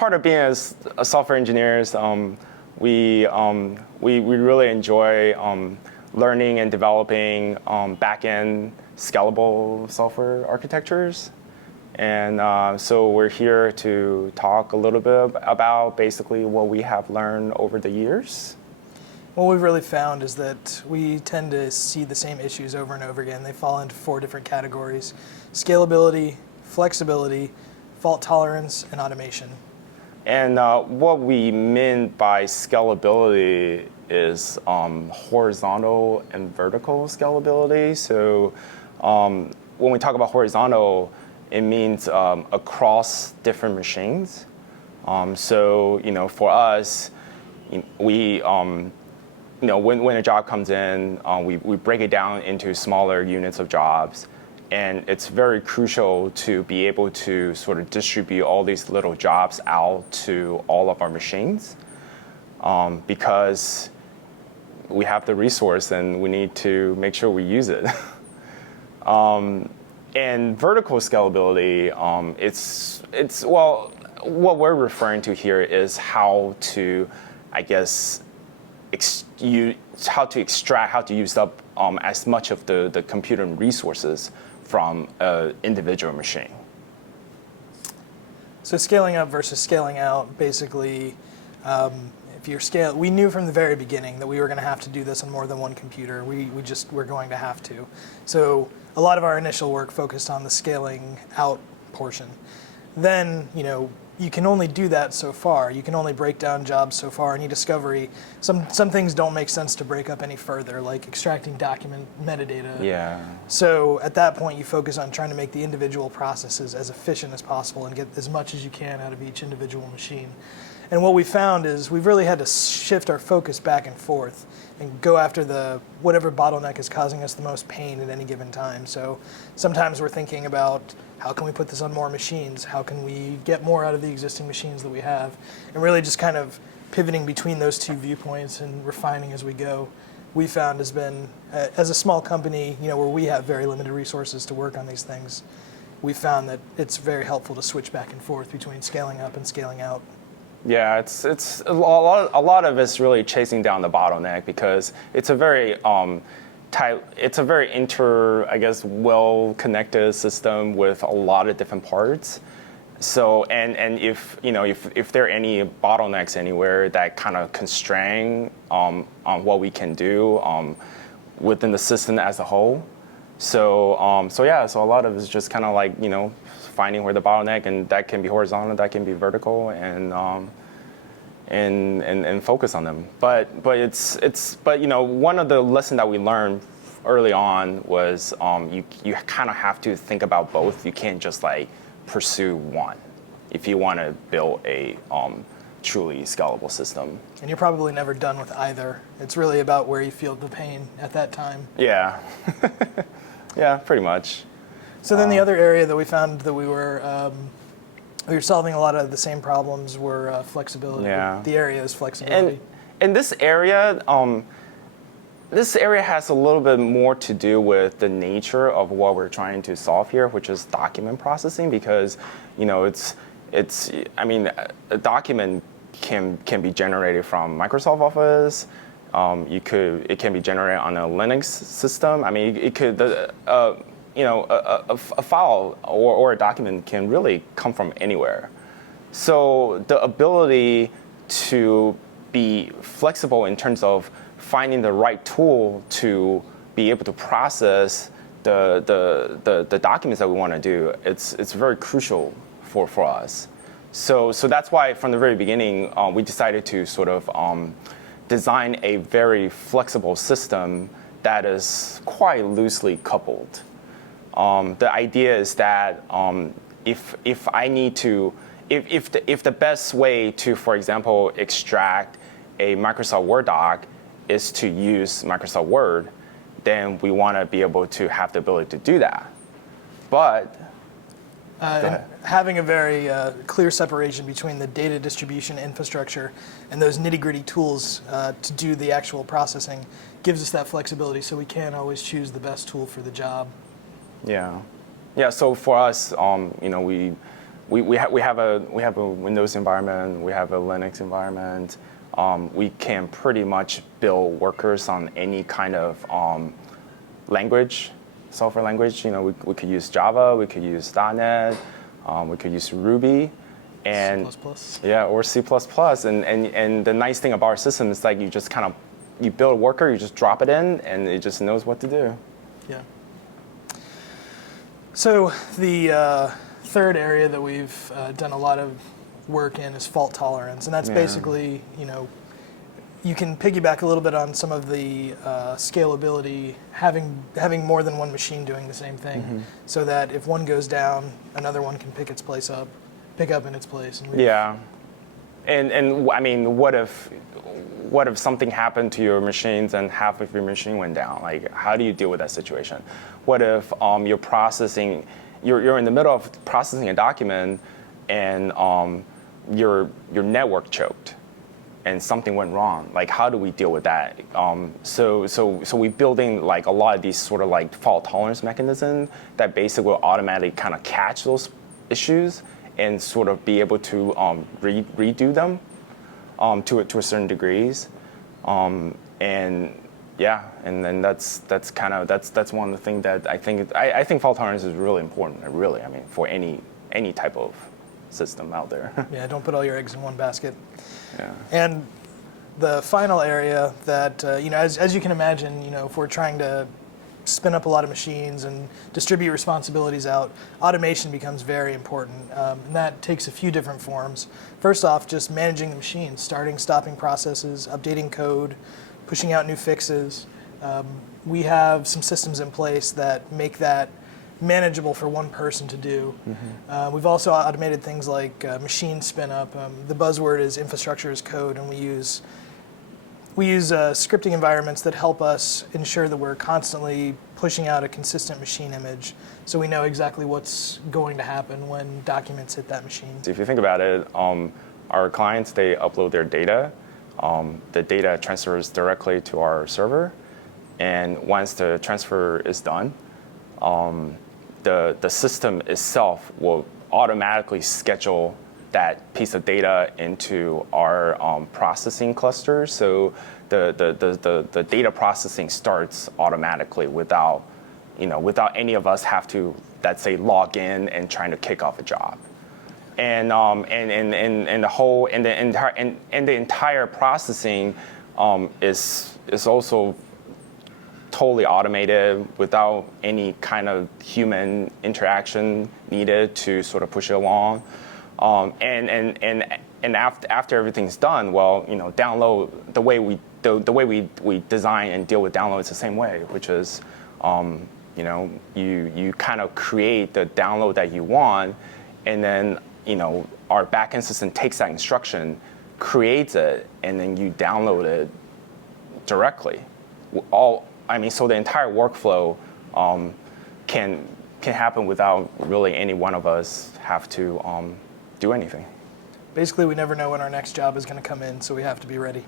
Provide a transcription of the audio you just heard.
part of being as a software engineers, we really enjoy learning and developing back-end scalable software architectures. And so we're here to talk a little bit about basically what we have learned over the years. What we've really found is that we tend to see the same issues over and over again. They fall into 4 different categories: scalability, flexibility, fault tolerance, and automation. And what we mean by scalability is horizontal and vertical scalability. So when we talk about horizontal, it means across different machines. So for us, we when a job comes in, we break it down into smaller units of jobs. And it's very crucial to be able to sort of distribute all these little jobs out to all of our machines because we have the resource and we need to make sure we use it. And vertical scalability, what we're referring to here is how to, I guess, how to use up as much of the computing resources from an individual machine. So scaling up versus scaling out, basically, if you're we knew from the very beginning that we were going to have to do this on more than one computer. We're going to have to. So a lot of our initial work focused on the scaling out portion. Then, you can only do that so far. You can only break down jobs so far. Any discovery, some things don't make sense to break up any further, like extracting document metadata. Yeah. So at that point, you focus on trying to make the individual processes as efficient as possible and get as much as you can out of each individual machine. And what we found is we've really had to shift our focus back and forth and go after whatever bottleneck is causing us the most pain at any given time. So sometimes we're thinking about, how can we put this on more machines? How can we get more out of the existing machines that we have? And really just kind of pivoting between those 2 viewpoints and refining as we go, we found has been, as a small company, where we have very limited resources to work on these things, we found that it's very helpful to switch back and forth between scaling up and scaling out. Yeah, it's a lot of it's really chasing down the bottleneck because it's a very well-connected system with a lot of different parts. So and if there are any bottlenecks anywhere that kind of constrain on what we can do within the system as a whole. So a lot of it's just kind of like finding where the bottleneck, and that can be horizontal, that can be vertical, and focus on them. But one of the lessons that we learned early on was you kind of have to think about both. You can't just pursue one if you want to build a truly scalable system. And you're probably never done with either. It's really about where you feel the pain at that time. Yeah. Yeah, pretty much. So then the other area that we found that we were solving a lot of the same problems were flexibility. Yeah. The area is flexibility. And this area has a little bit more to do with the nature of what we're trying to solve here, which is document processing, because a document can be generated from Microsoft Office. It can be generated on a Linux system. I mean, it could. A file or a document can really come from anywhere. So the ability to be flexible in terms of finding the right tool to be able to process the documents that we want to do, it's very crucial for us. So that's why from the very beginning we decided to sort of design a very flexible system that is quite loosely coupled. The idea is that if the best way to, for example, extract a Microsoft Word doc is to use Microsoft Word, then we want to be able to have the ability to do that. But having a very clear separation between the data distribution infrastructure and those nitty-gritty tools to do the actual processing gives us that flexibility, so we can always choose the best tool for the job. Yeah. So for us, we have a Windows environment, we have a Linux environment. We can pretty much build workers on any kind of language, software language. We could use Java, we could use .NET, we could use Ruby, and C++. Yeah, or C++. And the nice thing about our system is like you build a worker, you just drop it in, and it just knows what to do. Yeah. So the third area that we've done a lot of work in is fault tolerance, and that's basically, you can piggyback a little bit on some of the scalability, having more than one machine doing the same thing, so that if one goes down, another one can pick up in its place. And yeah, and I mean, what if something happened to your machines and half of your machine went down? Like, how do you deal with that situation? What if you're in the middle of processing a document and your network choked and something went wrong? Like, how do we deal with that? So we building like a lot of these sort of like fault tolerance mechanisms that basically will automatically kind of catch those issues and sort of be able to redo them to a certain degrees, and yeah, and then that's one of the things that I think fault tolerance is really important. Really, I mean, for any type of system out there. Yeah, don't put all your eggs in one basket. Yeah. And the final area that as you can imagine, if we're trying to spin up a lot of machines and distribute responsibilities out, automation becomes very important, and that takes a few different forms. First off, just managing the machine, starting, stopping processes, updating code, pushing out new fixes. We have some systems in place that make that manageable for one person to do. We've also automated things like machine spin up. The buzzword is infrastructure as code, and we use scripting environments that help us ensure that we're constantly pushing out a consistent machine image, so we know exactly what's going to happen when documents hit that machine. If you think about it, our clients, they upload their data. The data transfers directly to our server, and once the transfer is done, the system itself will automatically schedule that piece of data into our processing cluster. So the data processing starts automatically without any of us have to, let's say, log in and trying to kick off a job. And the entire processing is also totally automated without any kind of human interaction needed to sort of push it along. And after everything's done, well, download the way we design and deal with download is the same way, which is, you kind of create the download that you want, and then our backend system takes that instruction, creates it, and then you download it directly. So the entire workflow can happen without really any one of us have to do anything. Basically, we never know when our next job is going to come in, so we have to be ready.